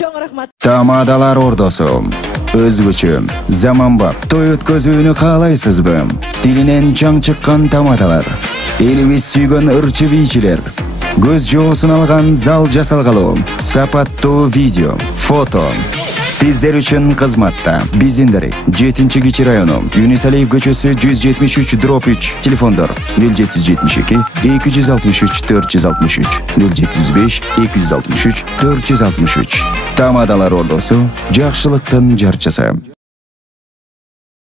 Чоң рахмат. Тамадалар ордосу. Өзгөчө, заманбап, той өткөзүүнү каалайсызбы? Тилинен чаң чыккан тамадалар. Элибиз сүйгөн ырчы бийчилер. Көз жоосун алган зал жасалгалуу. Сапаттуу видео, фото. Сиздер үчүн кызматта. Биздин 7-Кичи району, Юнисалиев көчөсү 173/3. Телефондор 0772 263 463 075 263 463. Тамадалар ордосу, жакшылыктын жарчысы.